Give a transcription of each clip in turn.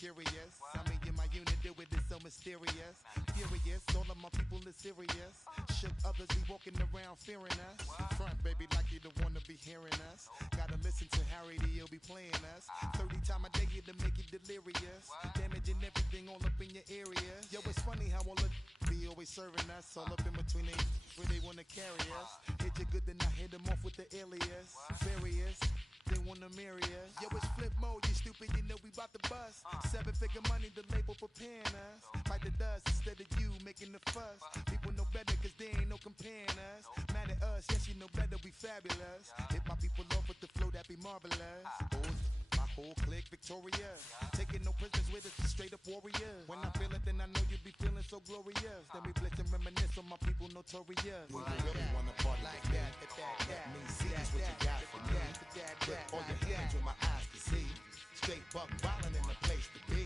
curious. I mean, in my unit do it is so mysterious. Furious, all of my people is serious. Shook others be walking around fearing us. Front, baby, like you don't wanna be hearing us. Gotta listen to Harry D, he'll be playing us. 30 times a day to make it delirious. Damaging everything all up in your area. Yo, it's funny how all the be always serving us. All up in between they where they wanna carry us. Hit you good, then I hit them off with the alias. Various. They wanna marry us. Yo, it's flip mode, you stupid, you know we bout to bust. 7-figure money, the label preparing us. Fight the dust instead of you making the fuss. People know better cause they ain't no comparing us. Mad at us, yes you know better, we fabulous. Hit my people off with the flow, that be marvelous. My whole clique victorious. Taking no prisoners with us, straight up warriors. When I feel it, then I know you be feeling so glorious. Then we blitz and reminisce on my people notorious. Well, you really wanna party like that. Let me see just what you got for me. Put all your hands where my eyes can see. Straight buck wildin' in the place to be.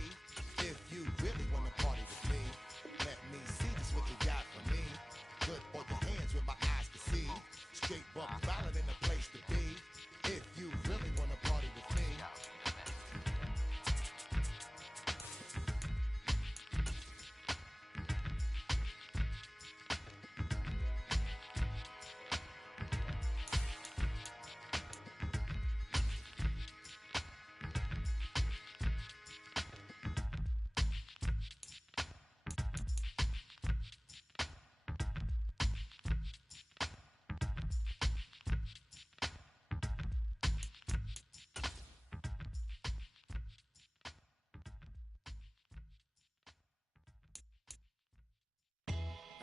If you really wanna party with me, let me see just what you got for me. Put all your hands where my eyes can see. Straight buck wildin' in the place to be. If you really wanna party with me.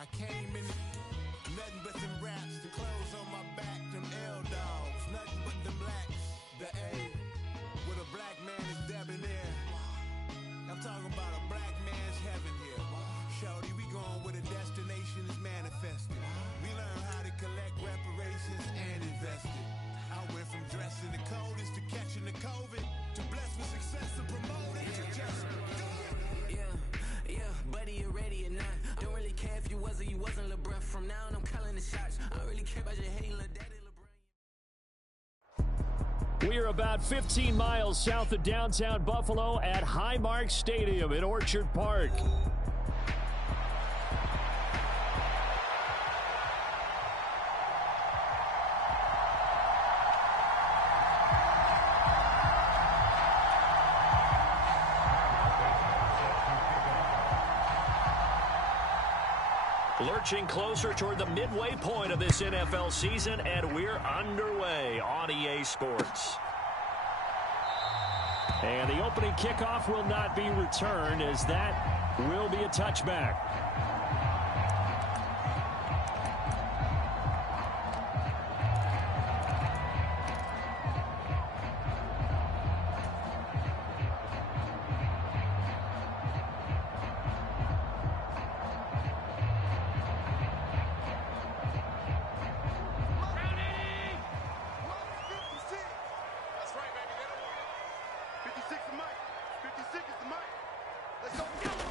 I came in nothing but them raps, the clothes on my back, them L-dogs, nothing but them blacks. The A, with a black man is debonair. I'm talking about a black man's heaven here. Shorty, we going where the destination is manifested. We learn how to collect reparations and invest it. I went from dressing the coldest to catching the COVID, to blessed with success and promoted to just do it. Yeah, buddy, you ready or not? Don't really care if you was or you wasn't LeBron. From now on, I'm calling the shots. I don't really care about your hating little daddy LeBron. We are about 15 miles south of downtown Buffalo at Highmark Stadium in Orchard Park. Lurching closer toward the midway point of this NFL season, and we're underway on EA Sports. And the opening kickoff will not be returned, as that will be a touchback.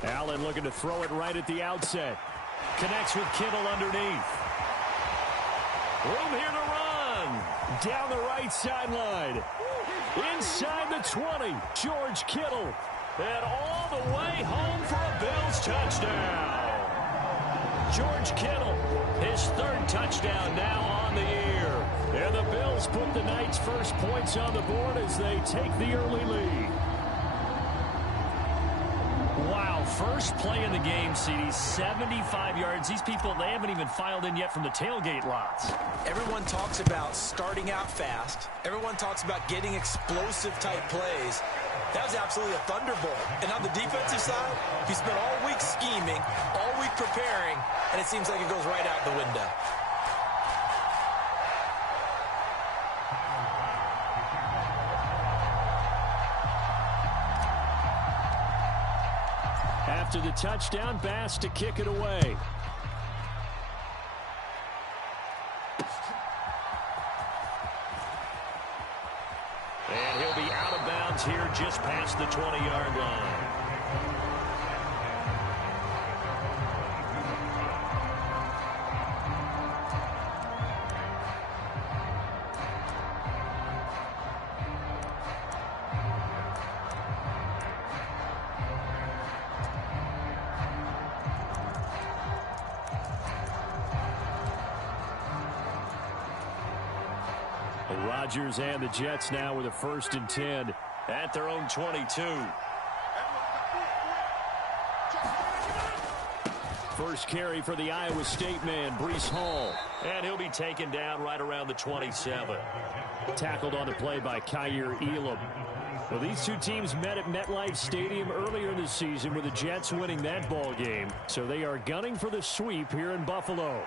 Allen looking to throw it right at the outset. Connects with Kittle underneath. Room here to run. Down the right sideline. Inside the 20. George Kittle. And all the way home for a Bills touchdown. George Kittle, his third touchdown now on the year. And the Bills put the night's first points on the board as they take the early lead. Wow, first play in the game, CD, 75 yards. These people, they haven't even filed in yet from the tailgate lots. Everyone talks about starting out fast. Everyone talks about getting explosive type plays. That was absolutely a thunderbolt. And on the defensive side, he spent all week scheming, all week preparing, and it seems like it goes right out the window. After the touchdown, Bass to kick it away. And he'll be out of bounds here just past the 20-yard line. Rodgers and the Jets now with a 1st and 10 at their own 22. First carry for the Iowa State man, Breece Hall. And he'll be taken down right around the 27. Tackled on the play by Kaiir Elam. Well, these two teams met at MetLife Stadium earlier this season with the Jets winning that ball game. So they are gunning for the sweep here in Buffalo.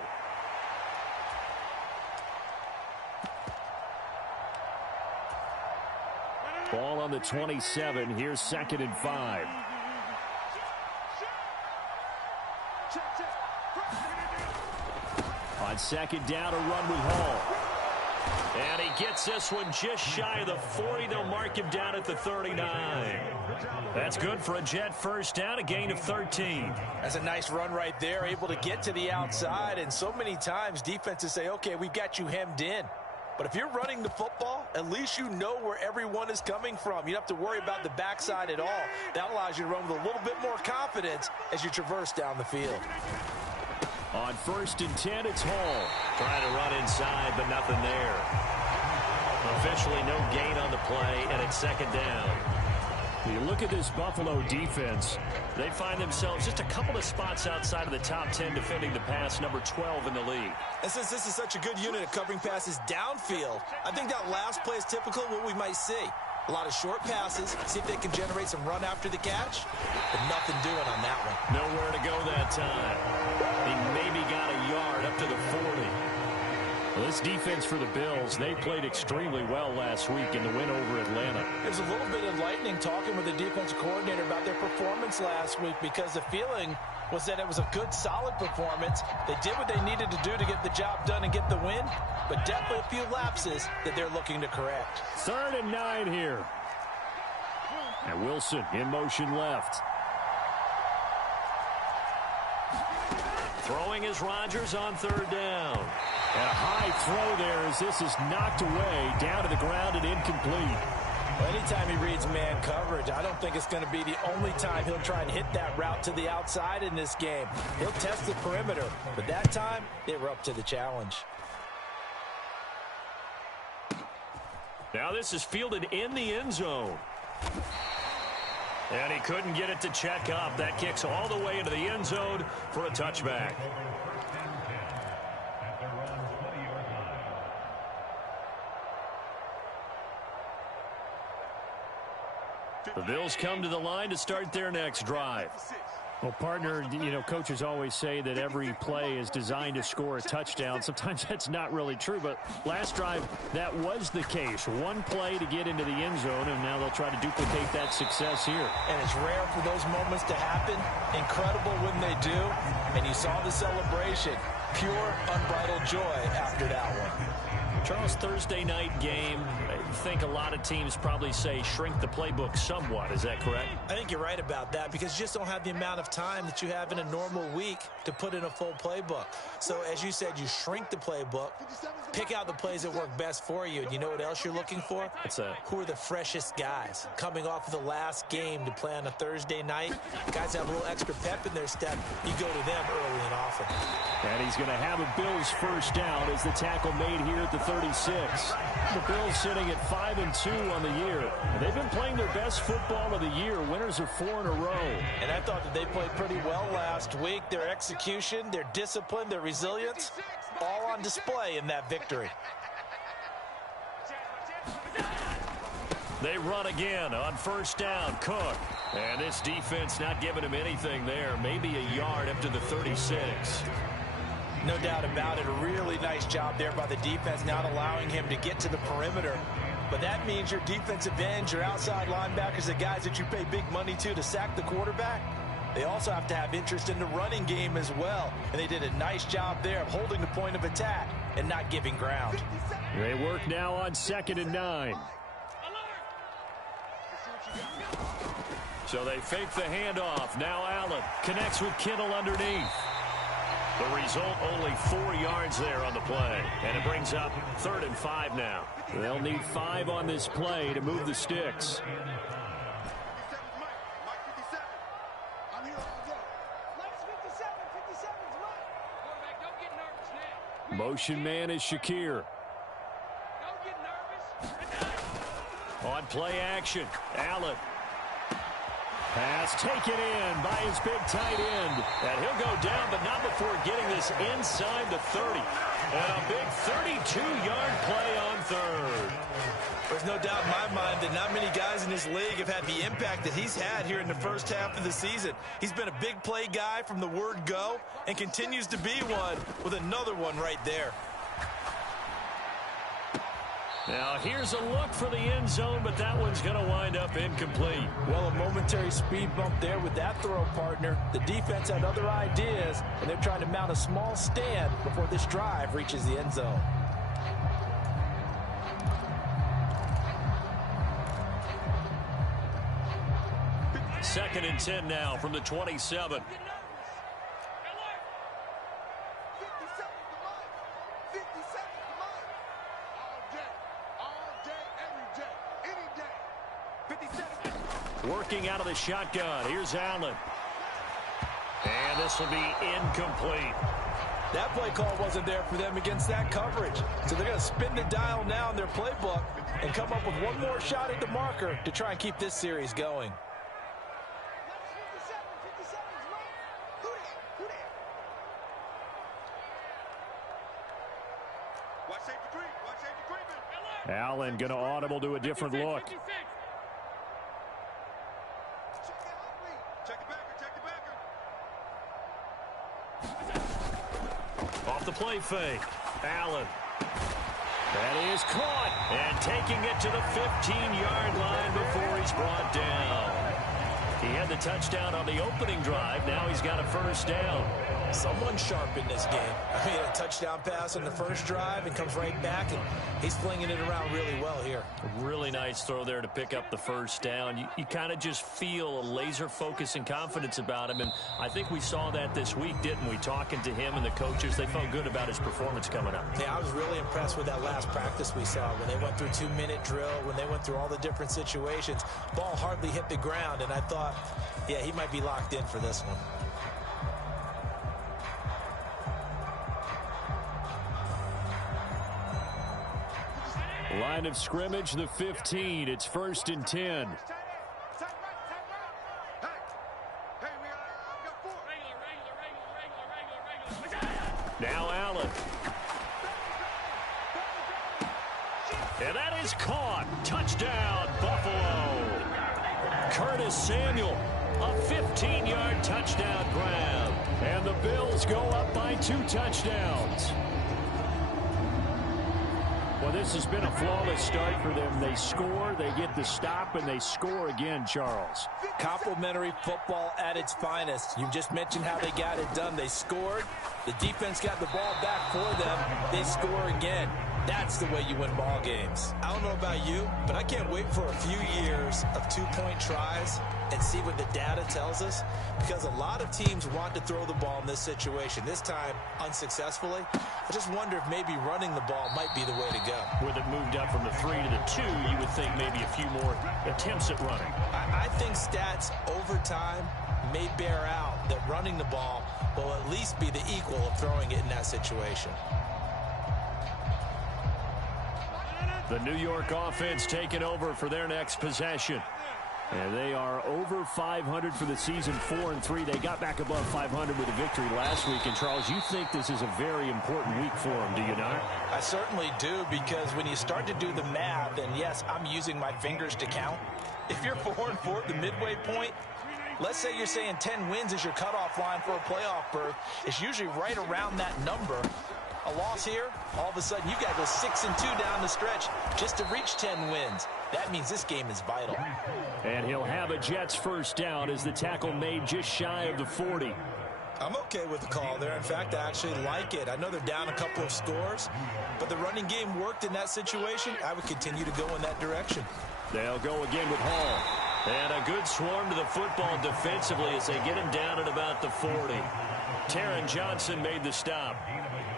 Ball on the 27. Here's 2nd and 5. On 2nd down, a run with Hall. And he gets this one just shy of the 40. They'll mark him down at the 39. That's good for a Jet 1st down, a gain of 13. That's a nice run right there, able to get to the outside. And so many times defenses say, okay, we've got you hemmed in. But if you're running the football, at least you know where everyone is coming from. You don't have to worry about the backside at all. That allows you to run with a little bit more confidence as you traverse down the field. On 1st and 10, it's Hall. Trying to run inside, but nothing there. Officially no gain on the play, and it's 2nd down. You look at this Buffalo defense. They find themselves just a couple of spots outside of the top 10 defending the pass, number 12 in the league. And since this is such a good unit of covering passes downfield, I think that last play is typical of what we might see. A lot of short passes, see if they can generate some run after the catch, but nothing doing on that one. Nowhere to go that time. He maybe got a yard up to the 40. Well, this defense for the Bills, they played extremely well last week in the win over Atlanta. There's a little bit of enlightening talking with the defensive coordinator about their performance last week because the feeling was that it was a good, solid performance. They did what they needed to do to get the job done and get the win, but definitely a few lapses that they're looking to correct. 3rd and 9 here. And Wilson in motion left. Throwing is Rodgers on 3rd down. And a high throw there as this is knocked away, down to the ground and incomplete. Well, anytime he reads man coverage, I don't think it's going to be the only time he'll try and hit that route to the outside in this game. He'll test the perimeter, but that time they were up to the challenge. Now this is fielded in the end zone. And he couldn't get it to check up. That kicks all the way into the end zone for a touchback. The Bills come to the line to start their next drive. Well, partner, you know, coaches always say that every play is designed to score a touchdown. Sometimes that's not really true, but last drive, that was the case. One play to get into the end zone, and now they'll try to duplicate that success here. And it's rare for those moments to happen. Incredible when they do. And you saw the celebration. Pure, unbridled joy after that one. Charles, Thursday night game, I think a lot of teams probably say shrink the playbook somewhat. Is that correct? I think you're right about that because you just don't have the amount of time that you have in a normal week to put in a full playbook. So as you said, you shrink the playbook, pick out the plays that work best for you. And you know what else you're looking for? What's that? Who are the freshest guys coming off of the last game to play on a Thursday night? Guys have a little extra pep in their step. You go to them early and often. And he's going to have a Bills 1st down as the tackle made here at the 36. The Bills sitting at 5-2 on the year. And they've been playing their best football of the year. Winners of 4 in a row. And I thought that they played pretty well last week. Their execution, their discipline, their resilience, all on display in that victory. They run again on 1st down. Cook. And this defense not giving him anything there. Maybe a yard up to the 36. No doubt about it. A really nice job there by the defense, not allowing him to get to the perimeter. But that means your defensive ends, your outside linebackers, the guys that you pay big money to sack the quarterback, they also have to have interest in the running game as well. And they did a nice job there of holding the point of attack and not giving ground. They work now on 2nd and 9. So they fake the handoff. Now Allen connects with Kittle underneath. The result, only 4 yards there on the play. And it brings up 3rd and 5 now. They'll need 5 on this play to move the sticks. Motion man is Shakir. On play action, Allen. Pass taken in by his big tight end. And he'll go down, but not before getting this inside the 30. And a big 32-yard play on third. There's no doubt in my mind that not many guys in this league have had the impact that he's had here in the first half of the season. He's been a big play guy from the word go and continues to be one with another one right there. Now here's a look for the end zone, but that one's going to wind up incomplete. Well, a momentary speed bump there with that throw, partner. The defense had other ideas, and they're trying to mount a small stand before this drive reaches the end zone. Second and 10 now from the 27. Working out of the shotgun. Here's Allen. And this will be incomplete. That play call wasn't there for them against that coverage. So they're going to spin the dial now in their playbook and come up with one more shot at the marker to try and keep this series going. Allen going to audible to a different look. Off the play fake. Allen. That is caught. And taking it to the 15-yard line before he's brought down. He had the touchdown on the opening drive. Now he's got a first down. Someone sharp in this game. I mean, a touchdown pass on the first drive and comes right back, and he's flinging it around really well here. A really nice throw there to pick up the first down. You kind of just feel a laser focus and confidence about him, and I think we saw that this week, didn't we? Talking to him and the coaches, they felt good about his performance coming up. Yeah, I was really impressed with that last practice we saw when they went through 2-minute drill, when they went through all the different situations. Ball hardly hit the ground, and I thought, yeah, he might be locked in for this one. Line of scrimmage, the 15. It's 1st and 10. Now Allen. And that is caught. Touchdown, Buffalo. Curtis Samuel, a 15-yard touchdown grab. And the Bills go up by 2 touchdowns. Well, this has been a flawless start for them. They score, they get the stop, and they score again, Charles. Complimentary football at its finest. You just mentioned how they got it done. They scored. The defense got the ball back for them. They score again. That's the way you win ball games. I don't know about you, but I can't wait for a few years of 2-point tries and see what the data tells us, because a lot of teams want to throw the ball in this situation. This time, unsuccessfully. I just wonder if maybe running the ball might be the way to go. With it moved up from the 3 to the 2, you would think maybe a few more attempts at running. I think stats over time may bear out that running the ball will at least be the equal of throwing it in that situation. The New York offense taking over for their next possession. And they are over 500 for the season, 4-3. They got back above 500 with a victory last week. And, Charles, you think this is a very important week for them, do you not? I certainly do, because when you start to do the math, and, yes, I'm using my fingers to count. If you're 4-4 at the midway point, let's say you're saying 10 wins is your cutoff line for a playoff berth. It's usually right around that number. A loss here, all of a sudden you got to go 6-2 down the stretch just to reach 10 wins. That means this game is vital. And he'll have a Jets first down as the tackle made just shy of the 40. I'm okay with the call there. In fact, I actually like it. I know they're down a couple of scores, but the running game worked in that situation. I would continue to go in that direction. They'll go again with Hall. And a good swarm to the football defensively as they get him down at about the 40. Taron Johnson made the stop.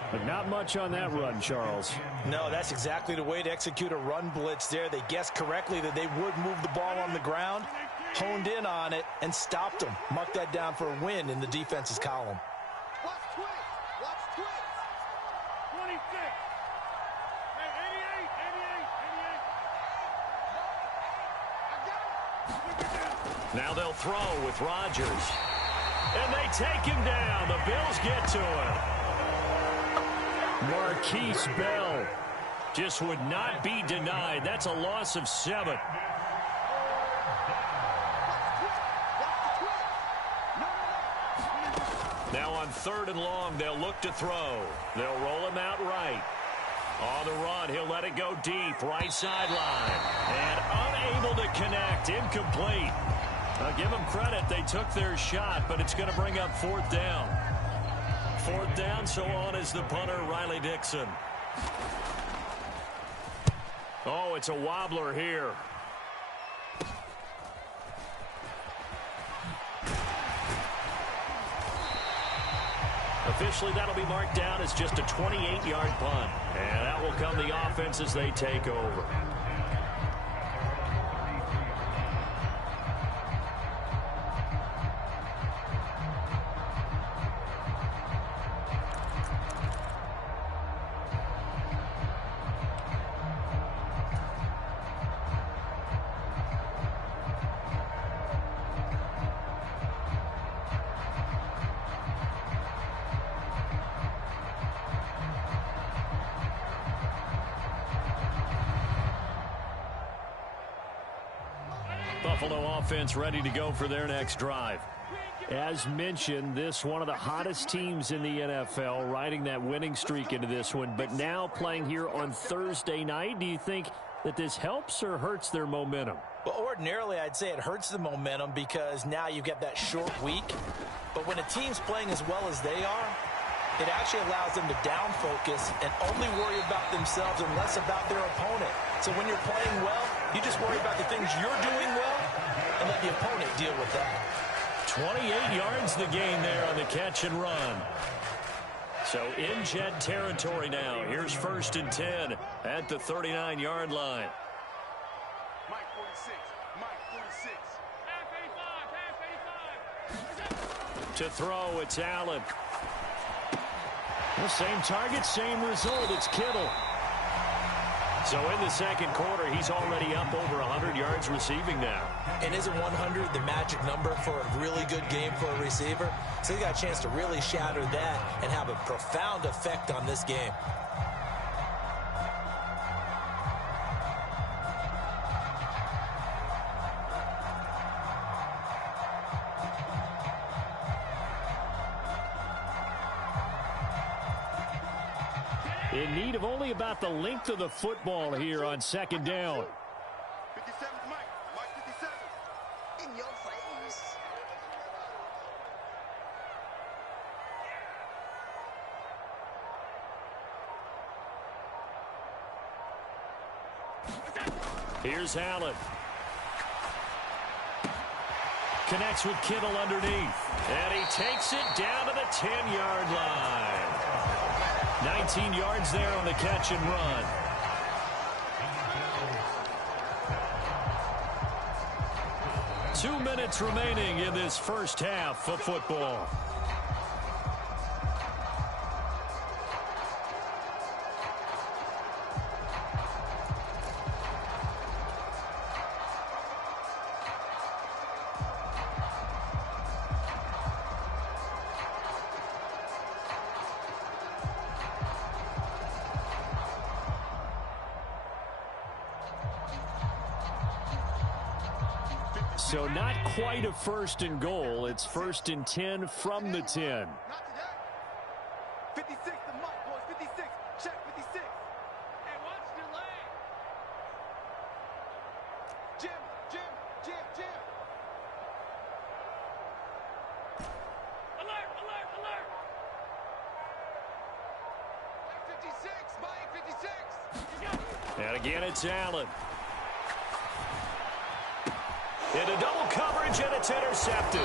But not much on that run, Charles. No, that's exactly the way to execute a run blitz there. They guessed correctly that they would move the ball on the ground, honed in on it, and stopped them. Mark that down for a win in the defense's column. Watch twist. Watch twist. 26. 88. Now they'll throw with Rodgers. And they take him down. The Bills get to him. Marquise Bell just would not be denied. That's a loss of 7. Now on 3rd and long, they'll look to throw. They'll roll him out right. On the run, he'll let it go deep, right sideline. And unable to connect, incomplete. I'll give them credit, they took their shot, but it's going to bring up 4th down. 4th down, so on is the punter, Riley Dixon. Oh, it's a wobbler here. Officially, that'll be marked down as just a 28-yard punt. And that will come the offense as they take over. Buffalo offense ready to go for their next drive. As mentioned, this one of the hottest teams in the NFL, riding that winning streak into this one, but now playing here on Thursday night. Do you think that this helps or hurts their momentum? Well, ordinarily, I'd say it hurts the momentum because now you get that short week. But when a team's playing as well as they are, it actually allows them to down focus and only worry about themselves and less about their opponent. So when you're playing well, you just worry about the things you're doing well and let the opponent deal with that. 28 yards the gain there on the catch and run. So in Jet territory now. Here's 1st and 10 at the 39-yard line. Mike 46. Mike 46. To throw, it's Allen. The same target, same result. It's Kittle. So in the second quarter, he's already up over 100 yards receiving now. And isn't 100 the magic number for a really good game for a receiver? So he got a chance to really shatter that and have a profound effect on this game. In need of only about the length of the football here on 2nd down. 57 Mike. Mike 57. In your face. Here's Allen. Connects with Kittle underneath. And he takes it down to the 10-yard line. 19 yards there on the catch and run. Two minutes remaining in this first half of football. So not quite a 1st and goal. It's 1st and 10 from the 10. Not today. 56 to Mike, boys. 56. Check 56. Hey, what's delay? Jim. Alert. Mike 56. And again, it's Allen. Into double coverage, and it's intercepted.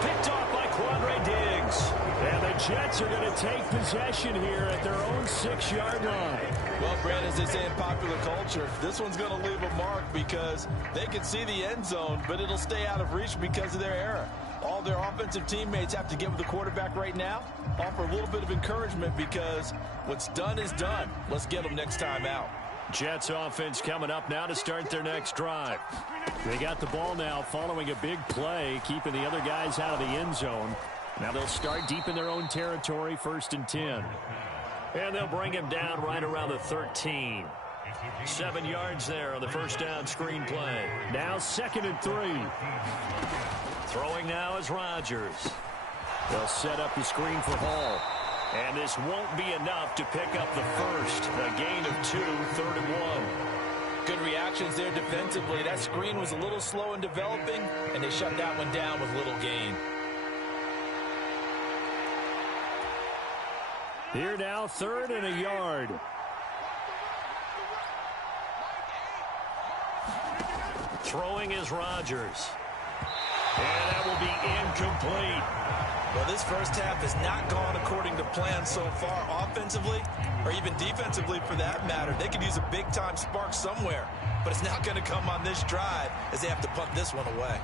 Picked off by Quandre Diggs. And the Jets are going to take possession here at their own 6-yard line. Well, Brad, as they say in popular culture, this one's going to leave a mark because they can see the end zone, but it'll stay out of reach because of their error. All their offensive teammates have to get with the quarterback right now, offer a little bit of encouragement because what's done is done. Let's get them next time out. Jets offense coming up now to start their next drive. They got the ball now following a big play, keeping the other guys out of the end zone. Now they'll start deep in their own territory, 1st and 10. And they'll bring him down right around the 13. 7 yards there on the first down screen play. Now 2nd and 3. Throwing now is Rodgers. They'll set up the screen for Hall. And this won't be enough to pick up the first. A gain of 2, 3rd and 1. Good reactions there defensively. That screen was a little slow in developing, and they shut that one down with little gain. Here now, 3rd and a yard. Throwing is Rodgers. And that will be incomplete. Well, this first half has not gone according to plan so far offensively, or even defensively for that matter. They could use a big-time spark somewhere, but it's not going to come on this drive as they have to punt this one away.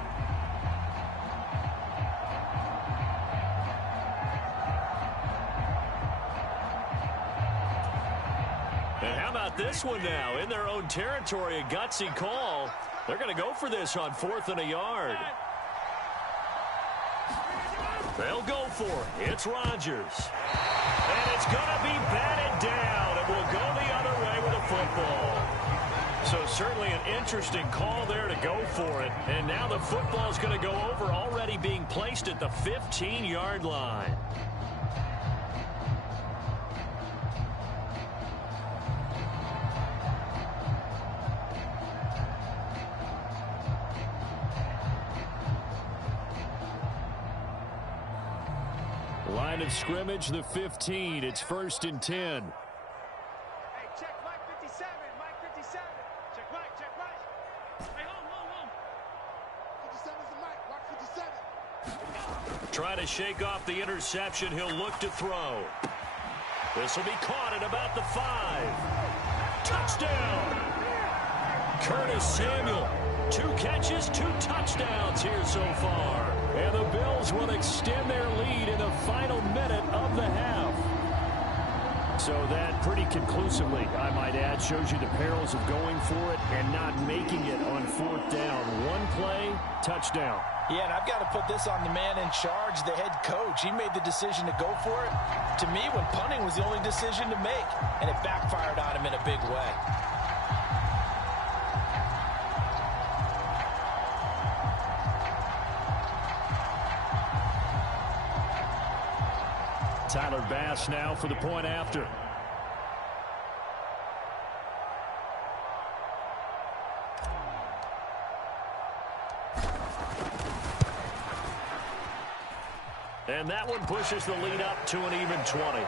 And how about this one now? In their own territory, a gutsy call. They're going to go for this on 4th and a yard. They'll go for it. It's Rodgers. And it's going to be batted down. It will go the other way with a football. So certainly an interesting call there to go for it. And now the football's going to go over, already being placed at the 15-yard line. Line of scrimmage, the 15. It's 1st and 10. Hey, check Mike 57. Mike 57. Check Mike. Hey, home. 57's the Mike. Mark 57. Try to shake off the interception. He'll look to throw. This will be caught at about the 5. Touchdown! Curtis Samuel. 2 catches, 2 touchdowns here so far. And the Bills will extend their lead in the final minute of the half. So that pretty conclusively, I might add, shows you the perils of going for it and not making it on 4th down. 1 play, touchdown. Yeah, and I've got to put this on the man in charge, the head coach. He made the decision to go for it. To me, when punting was the only decision to make, and it backfired on him in a big way. Tyler Bass now for the point after. And that one pushes the lead up to an even 20.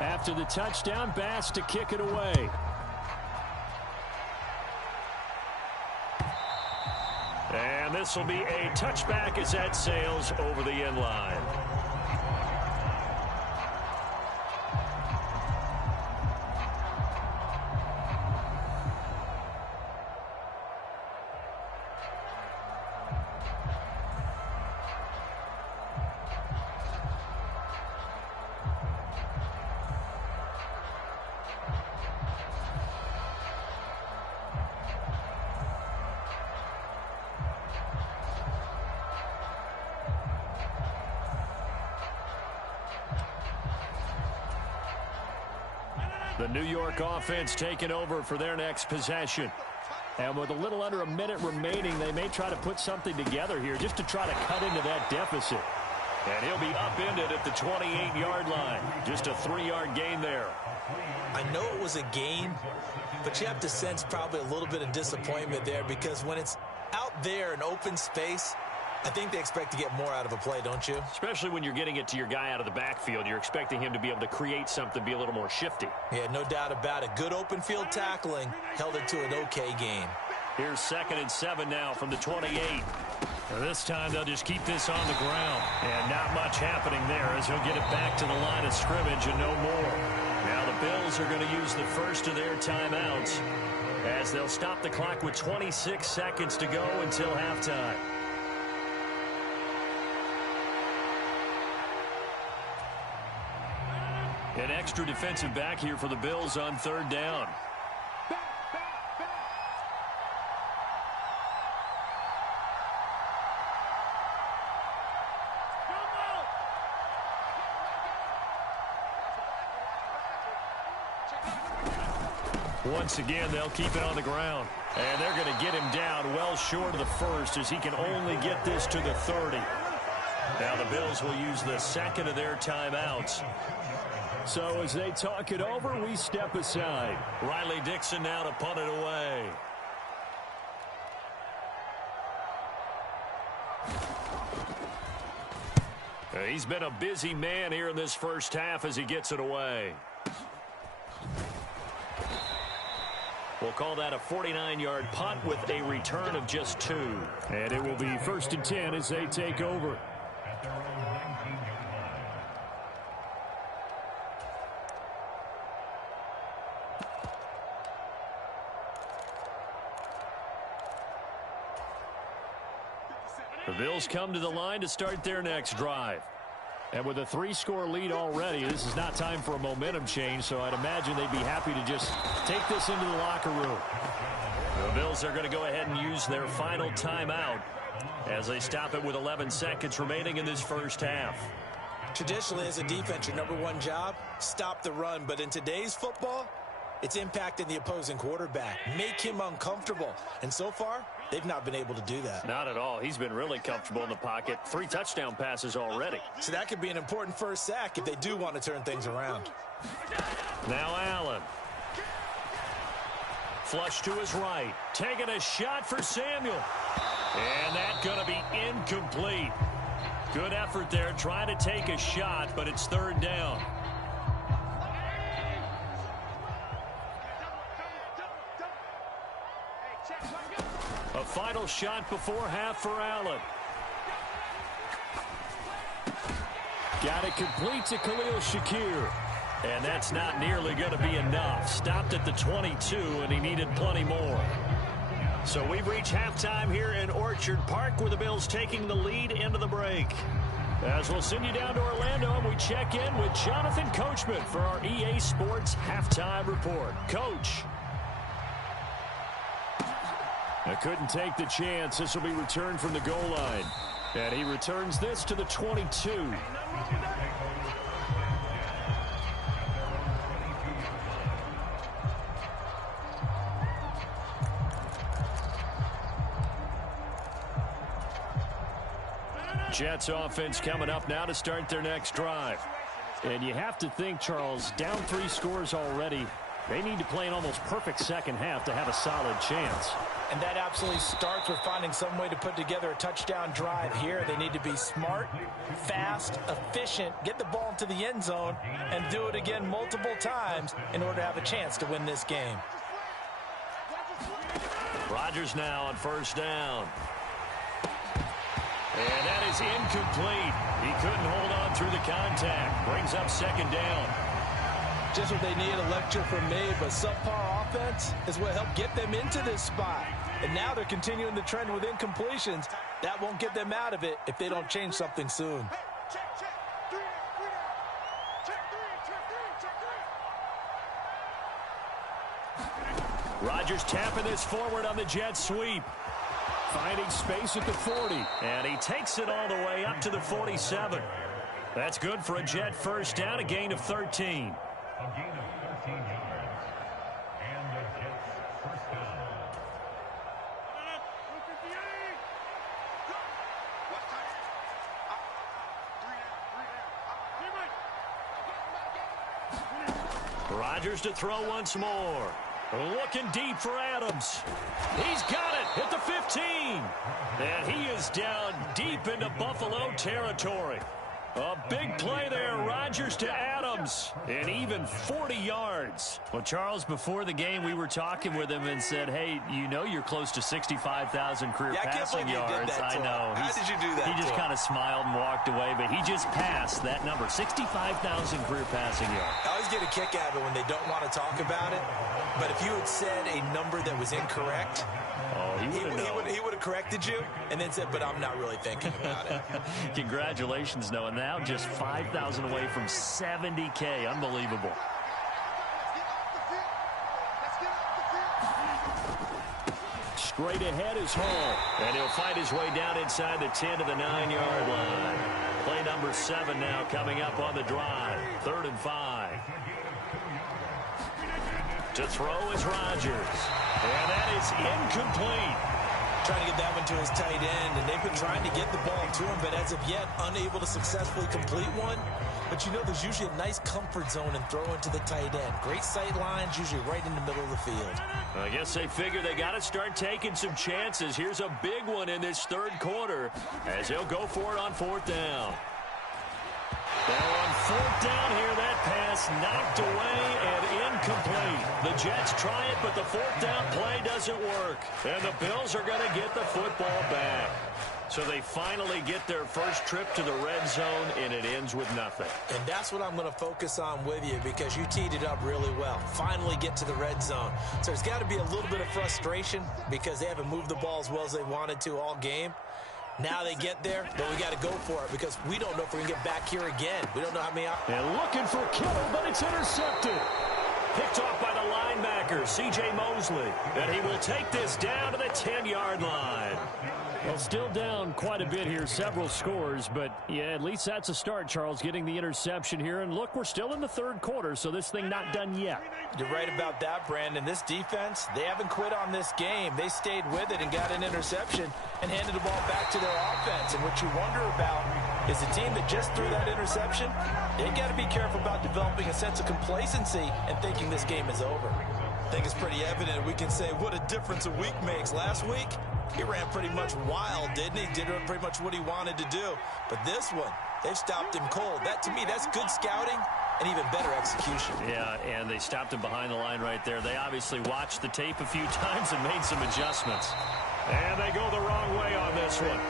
After the touchdown, Bass to kick it away. And this will be a touchback as that sails over the end line. The New York offense taking over for their next possession. And with a little under a minute remaining, they may try to put something together here just to try to cut into that deficit. And he'll be upended at the 28-yard line. Just a 3-yard gain there. I know it was a gain, but you have to sense probably a little bit of disappointment there, because when it's out there in open space, I think they expect to get more out of a play, don't you? Especially when you're getting it to your guy out of the backfield. You're expecting him to be able to create something, be a little more shifty. Yeah, no doubt about it. Good open field tackling held it to an okay game. Here's 2nd and 7 now from the 28. This time they'll just keep this on the ground. And not much happening there as he'll get it back to the line of scrimmage and no more. Now the Bills are going to use the first of their timeouts as they'll stop the clock with 26 seconds to go until halftime. An extra defensive back here for the Bills on 3rd down. Once again, they'll keep it on the ground. And they're going to get him down well short of the first as he can only get this to the 30. Now the Bills will use the 2nd of their timeouts. So as they talk it over, we step aside. Riley Dixon now to punt it away. He's been a busy man here in this first half as he gets it away. We'll call that a 49-yard punt with a return of just 2. And it will be 1st and 10 as they take over. The Bills come to the line to start their next drive. And with a 3-score lead already, this is not time for a momentum change, so I'd imagine they'd be happy to just take this into the locker room. The Bills are going to go ahead and use their final timeout as they stop it with 11 seconds remaining in this first half. Traditionally, as a defense, your number one job, stop the run. But in today's football, it's impacting the opposing quarterback. Make him uncomfortable. And so far, they've not been able to do that. Not at all. He's been really comfortable in the pocket. 3 touchdown passes already. So that could be an important first sack if they do want to turn things around. Now Allen. Flush to his right. Taking a shot for Samuel. And that's going to be incomplete. Good effort there trying to take a shot, but it's 3rd down. A final shot before half for Allen. Got it complete to Khalil Shakir. And that's not nearly going to be enough. Stopped at the 22, and he needed plenty more. So we've reached halftime here in Orchard Park with the Bills taking the lead into the break. As we'll send you down to Orlando, and we check in with Jonathan Coachman for our EA Sports Halftime Report. Coach. I couldn't take the chance. This will be returned from the goal line. And he returns this to the 22. Jets offense coming up now to start their next drive. And you have to think, Charles, down 3 scores already. They need to play an almost perfect second half to have a solid chance. And that absolutely starts with finding some way to put together a touchdown drive here. They need to be smart, fast, efficient, get the ball into the end zone, and do it again multiple times in order to have a chance to win this game. Rodgers now on 1st down. And that is incomplete. He couldn't hold on through the contact. Brings up 2nd down. Just what they need, a lecture from me, but subpar offense is what helped get them into this spot. And now they're continuing the trend with incompletions. That won't get them out of it if they don't change something soon. Rodgers tapping this forward on the jet sweep. Finding space at the 40. And he takes it all the way up to the 47. That's good for a Jet first down, a gain of 13. A gain of 13 yards. And the Jets first down. Rodgers to throw once more. Looking deep for Adams. He's got it at the 15. And he is down deep into Buffalo territory. A big play there, Rodgers to Adams, and even 40 yards. Well, Charles, before the game, we were talking with him and said, hey, you know you're close to 65,000 career passing yards. I know. How did you do that? He just kind of smiled and walked away, but he just passed that number, 65,000 career passing yards. I always get a kick out of it when they don't want to talk about it, but if you had said a number that was incorrect, he would have corrected you and then said, but I'm not really thinking about it. Congratulations, Noah. Now just 5,000 away from 70K. Unbelievable. Straight ahead is Hall, and he'll fight his way down inside the 10 to the 9-yard line. Play number 7 now coming up on the drive. 3rd and 5. To throw is Rodgers. And that is incomplete. Trying to get that one to his tight end, and they've been trying to get the ball to him, but as of yet, unable to successfully complete one. But you know, there's usually a nice comfort zone and throw into the tight end. Great sight lines, usually right in the middle of the field. I guess they figure they got to start taking some chances. Here's a big one in this 3rd quarter as they'll go for it on 4th down. Now on 4th down here, that pass knocked away and incomplete. The Jets try it, but the 4th down play doesn't work. And the Bills are going to get the football back. So they finally get their first trip to the red zone, and it ends with nothing. And that's what I'm going to focus on with you because you teed it up really well. Finally get to the red zone. So there's got to be a little bit of frustration because they haven't moved the ball as well as they wanted to all game. Now they get there, but we got to go for it because we don't know if we're going to get back here again. We don't know how many... And looking for Kittle, but it's intercepted. Picked off by the linebacker, C.J. Mosley. And he will take this down to the 10-yard line. Well, still down quite a bit here, several scores, but yeah, at least that's a start, Charles, getting the interception here. And look, we're still in the 3rd quarter, so this thing not done yet. You're right about that, Brandon. This defense, they haven't quit on this game. They stayed with it and got an interception and handed the ball back to their offense. And what you wonder about is a team that just threw that interception, they got to be careful about developing a sense of complacency and thinking this game is over. I think it's pretty evident. We can say what a difference a week makes. Last week, he ran pretty much wild, didn't he? Did pretty much what he wanted to do. But this one, they've stopped him cold. That, to me, that's good scouting and even better execution. Yeah, and they stopped him behind the line right there. They obviously watched the tape a few times and made some adjustments. And they go the wrong way on this one.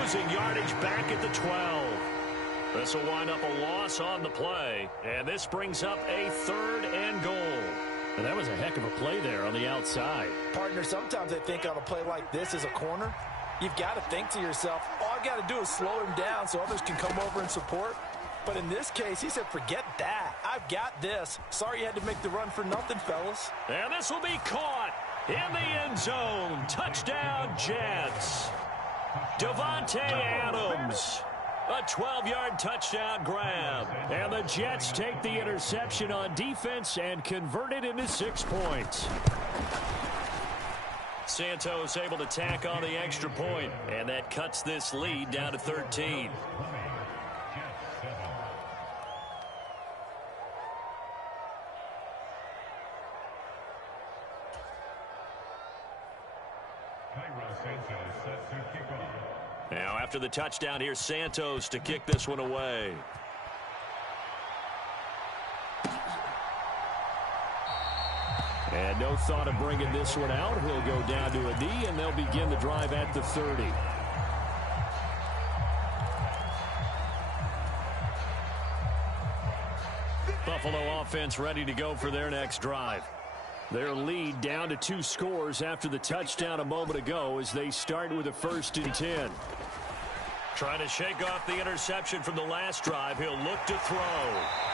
Losing yardage back at the 12. This will wind up a loss on the play. And this brings up a 3rd and goal. And that was a heck of a play there on the outside. Partner, sometimes I think on a play like this as a corner, you've got to think to yourself, all I got to do is slow him down so others can come over and support. But in this case, he said, forget that. I've got this. Sorry you had to make the run for nothing, fellas. And this will be caught in the end zone. Touchdown, Jets. Davante Adams. A 12-yard touchdown grab. And the Jets take the interception on defense and convert it into 6 points. Santos able to tack on the extra point, and that cuts this lead down to 13. Now after the touchdown, here's Santos to kick this one away. And no thought of bringing this one out. He'll go down to a knee, and they'll begin the drive at the 30. Buffalo offense ready to go for their next drive. Their lead down to 2 scores after the touchdown a moment ago as they start with a 1st and 10. Trying to shake off the interception from the last drive. He'll look to throw.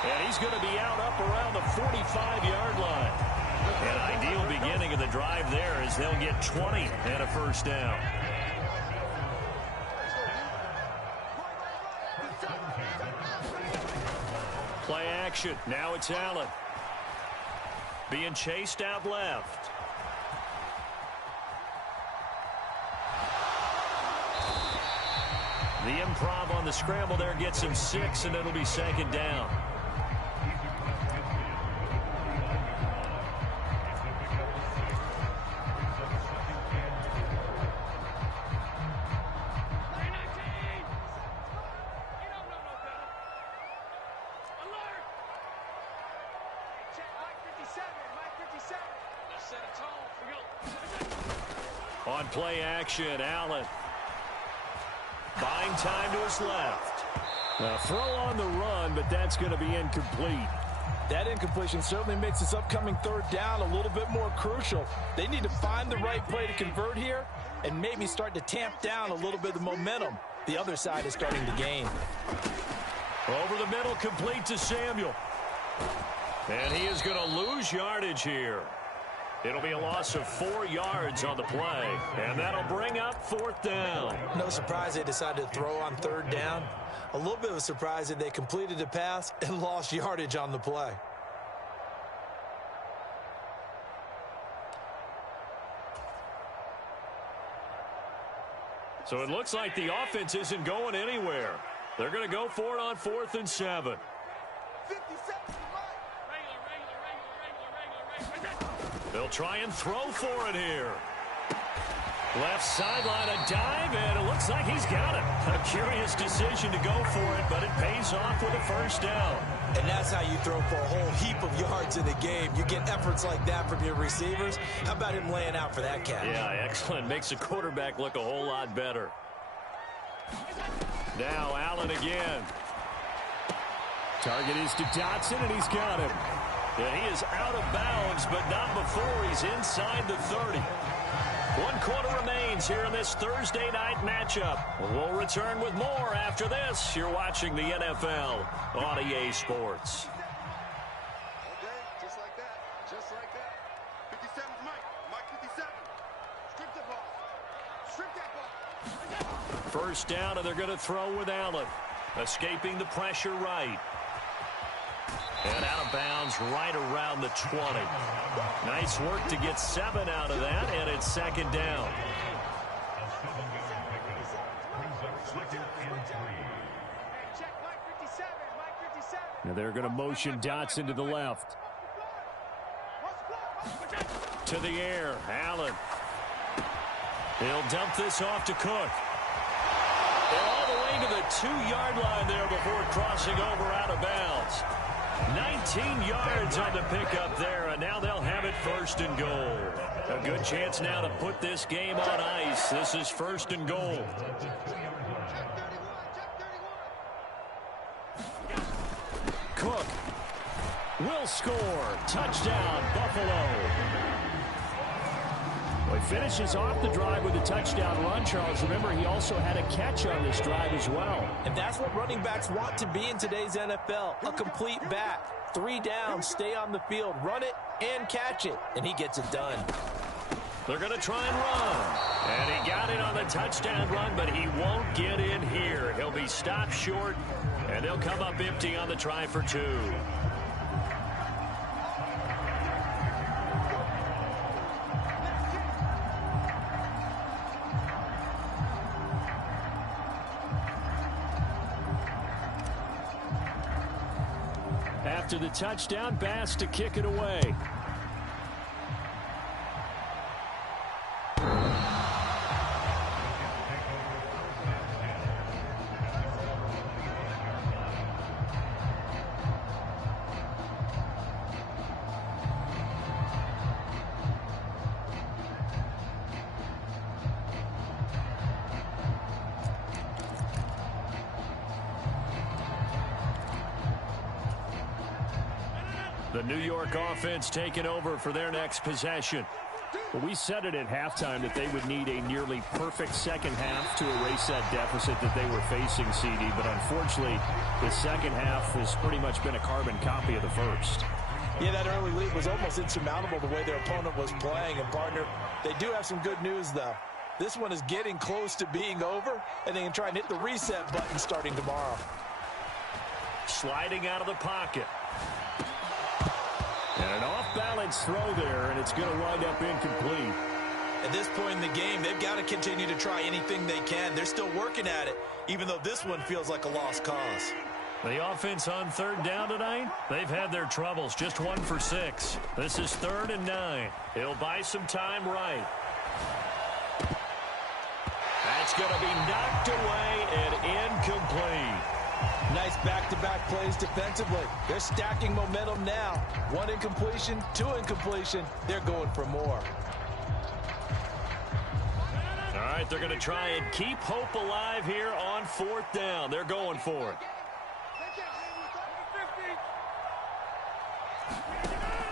And he's going to be out up around the 45-yard line. An ideal beginning of the drive there as they'll get 20 and a 1st down. Play action. Now it's Allen. Being chased out left. The improv on the scramble there gets him 6, and it'll be 2nd down. Mike 57. Let's set a tone. We go. On play action, Allen. Buying time to his left. A throw on the run, but that's going to be incomplete. That incompletion certainly makes this upcoming third down a little bit more crucial. They need to find the right play to convert here and maybe start to tamp down a little bit of the momentum the other side is starting to gain. Over the middle, complete to Samuel. And he is going to lose yardage here. It'll be a loss of 4 yards on the play, and that'll bring up fourth down. No surprise they decided to throw on third down. A little bit of a surprise that they completed the pass and lost yardage on the play. So it looks like the offense isn't going anywhere. They're going to go for it on 4th and 7. 50 seconds, Mike. They'll try and throw for it here. Left sideline, a dive, and it looks like he's got it. A curious decision to go for it, but it pays off with a first down. And that's how you throw for a whole heap of yards in a game. You get efforts like that from your receivers. How about him laying out for that catch? Yeah, excellent. Makes the quarterback look a whole lot better. Now Allen again. Target is to Dotson, and he's got him. Yeah, he is out of bounds, but not before he's inside the 30. 1 quarter remains here in this Thursday night matchup. We'll return with more after this. You're watching the NFL on EA Sports. Okay, just like that. Just like that. 57's Mike. Mike 57. Strip the ball. Strip that ball. First down, and they're going to throw with Allen. Escaping the pressure right. And out of bounds right around the 20. Nice work to get 7 out of that, and it's second down. Now they're going to motion Dotson to the left. To the air, Allen. He'll dump this off to Cook. And all the way to the 2-yard line there before crossing over out of bounds. 19 yards on the pickup there, and now they'll have it first and goal. A good chance now to put this game on ice. This is first and goal. Cook will score. Touchdown, Buffalo. Well, he finishes off the drive with a touchdown run, Charles. Remember, he also had a catch on this drive as well. And that's what running backs want to be in today's NFL, a complete back. 3 downs, stay on the field, run it, and catch it. And he gets it done. They're going to try and run. And he got it on the touchdown run, but he won't get in here. He'll be stopped short, and they'll come up empty on the try for 2. After the touchdown, Bass to kick it away. The New York offense taking over for their next possession. Well, we said it at halftime that they would need a nearly perfect second half to erase that deficit that they were facing, CD. But unfortunately, the second half has pretty much been a carbon copy of the first. Yeah, that early lead was almost insurmountable the way their opponent was playing. And, partner, they do have some good news, though. This one is getting close to being over, and they can try and hit the reset button starting tomorrow. Sliding out of the pocket. And an off-balance throw there, and it's going to wind up incomplete. At this point in the game, they've got to continue to try anything they can. They're still working at it, even though this one feels like a lost cause. The offense on third down tonight, they've had their troubles, just 1 for 6. This is 3rd and 9. He'll buy some time right. That's going to be knocked away and incomplete. Nice back-to-back plays defensively. They're stacking momentum now. 1 incompletion, 2 incompletion. They're going for more. All right, they're going to try and keep hope alive here on 4th down. They're going for it.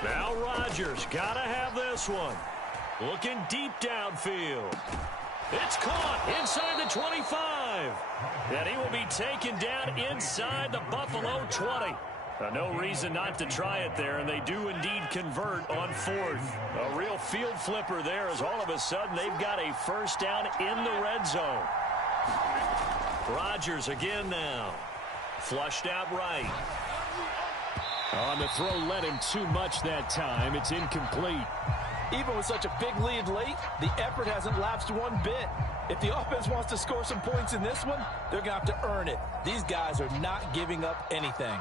Now Rodgers got to have this one. Looking deep downfield. It's caught inside the 25. And he will be taken down inside the Buffalo 20. No reason not to try it there, and they do indeed convert on 4th. A real field flipper there as all of a sudden they've got a first down in the red zone. Rodgers again now. Flushed out right. On the throw, led him too much that time. It's incomplete. Even with such a big lead late, the effort hasn't lapsed one bit. If the offense wants to score some points in this one, they're going to have to earn it. These guys are not giving up anything.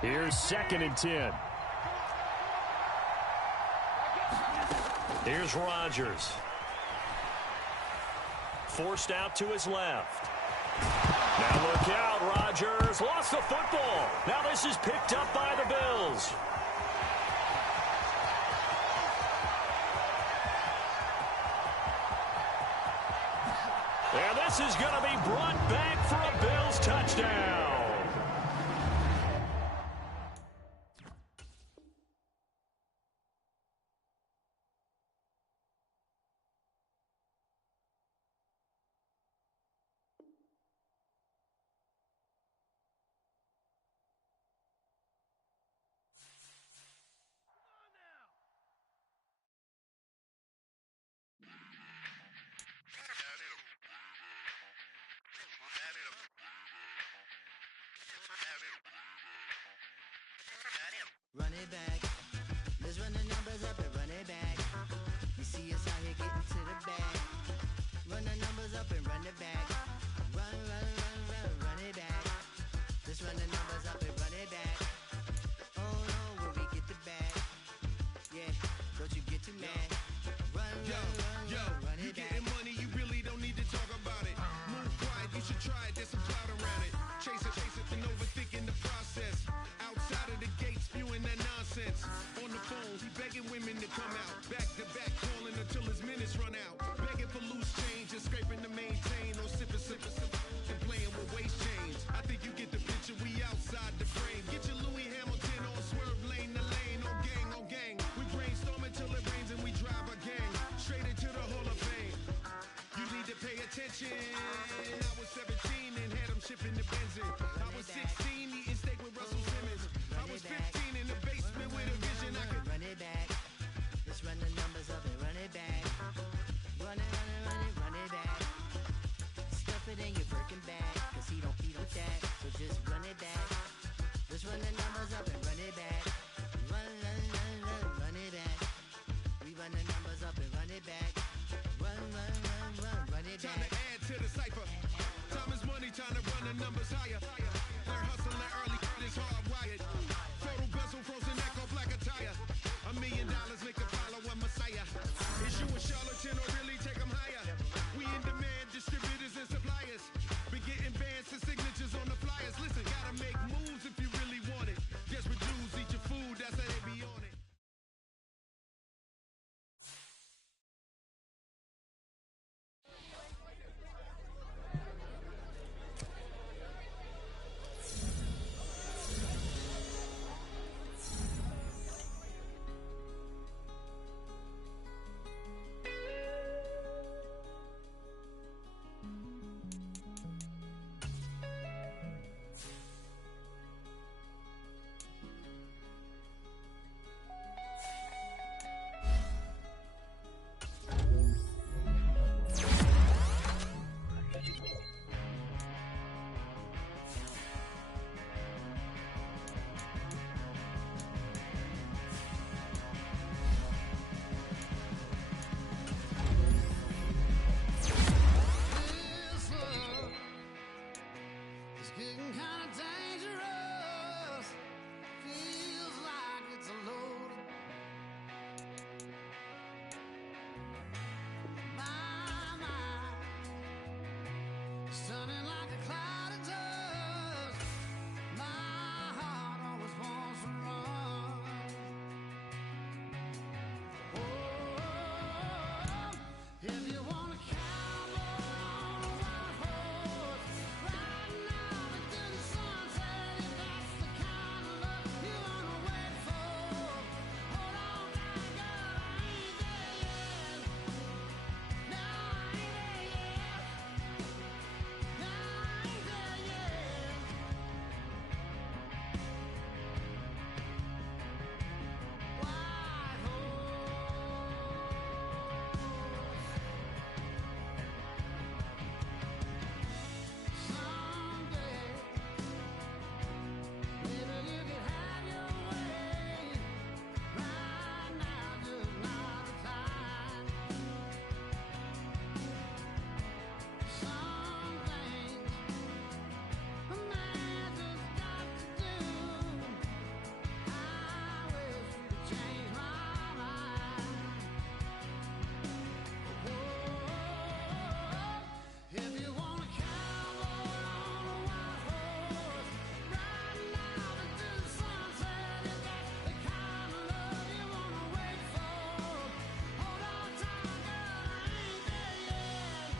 Here's 2nd and 10. Here's Rodgers. Forced out to his left. Now look out, Rodgers lost the football. Now this is picked up by the Bills. And this is going to be brought back for a Bills touchdown. Run it back. Let's run the numbers up and run it back. You see us out here getting to the bag. Run the numbers up and run it back. Run it back. Let's run the numbers up and run it back. Oh no, will we get the bag? Yeah, don't you get too mad. Run it back. You getting money, you really don't need to talk about it. Move quiet, you should try it, there's some clout around it. Chase it, and overthinking the process. Outside of the gates, spewing that nonsense. On the phone, he begging women to come out. Back to back, calling until his minutes run out. Begging for loose change and scraping to maintain. Or sipping, and playing with waist chains. I think you get the picture, we outside the frame. Get your Louis Hamilton on swerve lane to lane. On gang. We brainstorm until it rains and we drive a gang. Straight into the Hall of Fame. You need to pay attention. I was 17 and had them shipping the Benzin. I was 16 eating steak with Russell Simmons. I was 15 in the basement with a vision. I could run it back. Let's run the numbers up and run it back. Run it back. Stuff it in your Birkin bag, cause he don't that. So just run it back. Let's run the numbers up and run it back. Run it back. We run the numbers up and run it back. Run it back. Time to add to the cipher. Time is money, time to run the numbers higher. Learn hustling early, this hardwired. Photo bezel, frozen echo, black attire. $1 million make a follow a messiah. Is you a charlatan or really take them higher? We in demand, distributors and suppliers. Be getting bands and signatures on the flyers. Listen, gotta make moves if you really want it. Desperate Jews eat your food, that's how they be on it. Stunning like a cloud of dust. My heart always wants to run. Oh, if you want a cowboy on a white horse, riding out into the sunset, if that's the kind of love you want to wait for, hold on tight, girl, I ain't there yet. No, I ain't there yet. No, I ain't there yet. White horse. Someday, maybe you could have your way. Right now, just not the time. Some things a man just got to do. I wish you could change my mind. Whoa, if you want a cowboy on a white horse, riding out into the sunset, if that's the kind of love you want to wait for, hold on tight, girl, I ain't there yet.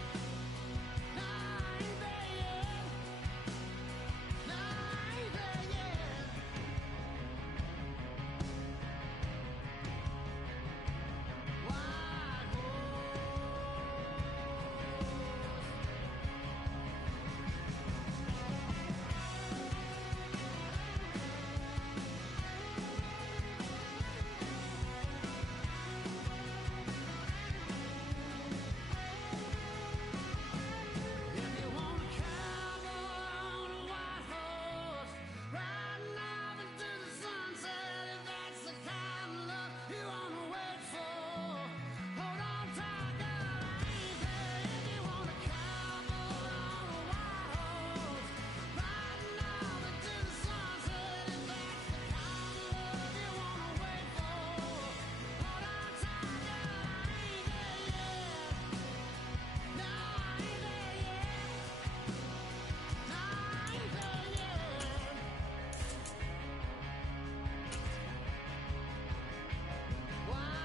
No, I ain't there yet. No, I ain't there yet. White If you want a cowboy on a white horse, riding out into the sunset, if that's the kind of love you want to wait for, hold on tight, girl, I ain't there. If you want a cowboy on a white horse, riding out into the sunset, if that's the kind of love you want to wait for, hold on tight, girl, I ain't there yet. No, I ain't there yet. No, I ain't there yet. White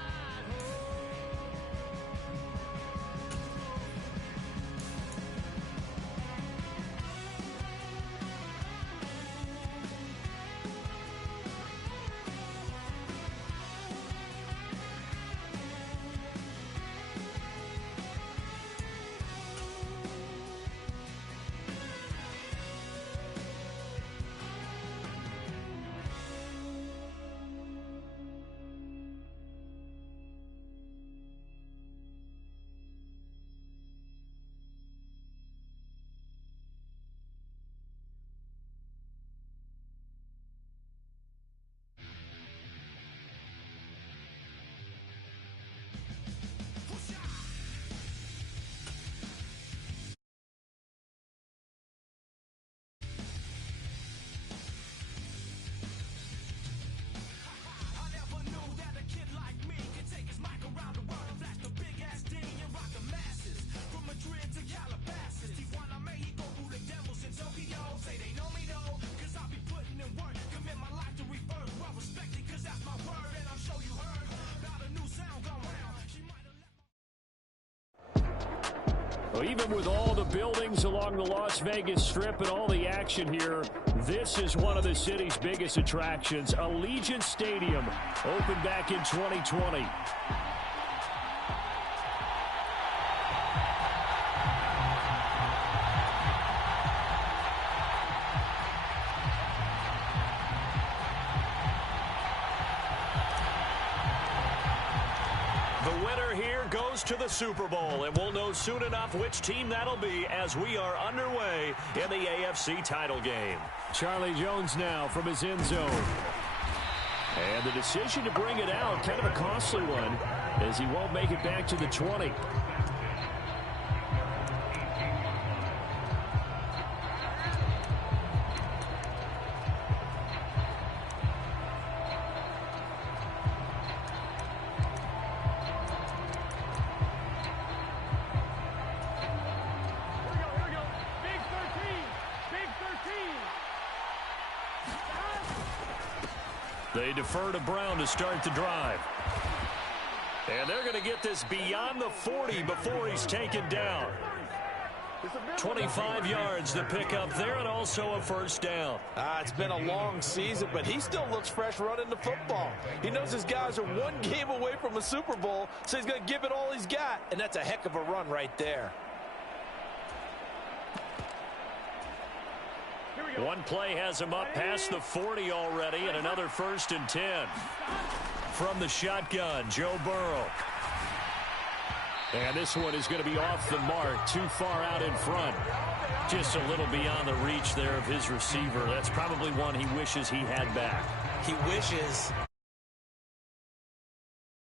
I never knew that a kid like me could take his mic around the world and flash the big ass D and rock the masses. From Madrid to Calabasas, Tijuana, Mexico, who the devils in Tokyo. Say they know me though, cause I be putting in work. Commit my life to rebirth, well respected, cause that's my word. And I'm sure you heard about a new sound gone round. She might have left. Well, even with all the buildings along the Las Vegas Strip and all the action here, this is one of the city's biggest attractions. Allegiant Stadium opened back in 2020. The winner here goes to the Super Bowl, and we'll know soon enough which team that'll be as we are underway in the AFC title game. Charlie Jones now from his end zone. And the decision to bring it out, kind of a costly one, as he won't make it back to the 20. They defer to Brown to start the drive. And they're going to get this beyond the 40 before he's taken down. 25 yards to pick up there, and also a first down. It's been a long season, but he still looks fresh running the football. He knows his guys are one game away from a Super Bowl, so he's going to give it all he's got, and that's a heck of a run right there. One play has him up past the 40 already, and another 1st and 10. From the shotgun, Joe Burrow. And this one is going to be off the mark, too far out in front. Just a little beyond the reach there of his receiver. That's probably one he wishes he had back. He wishes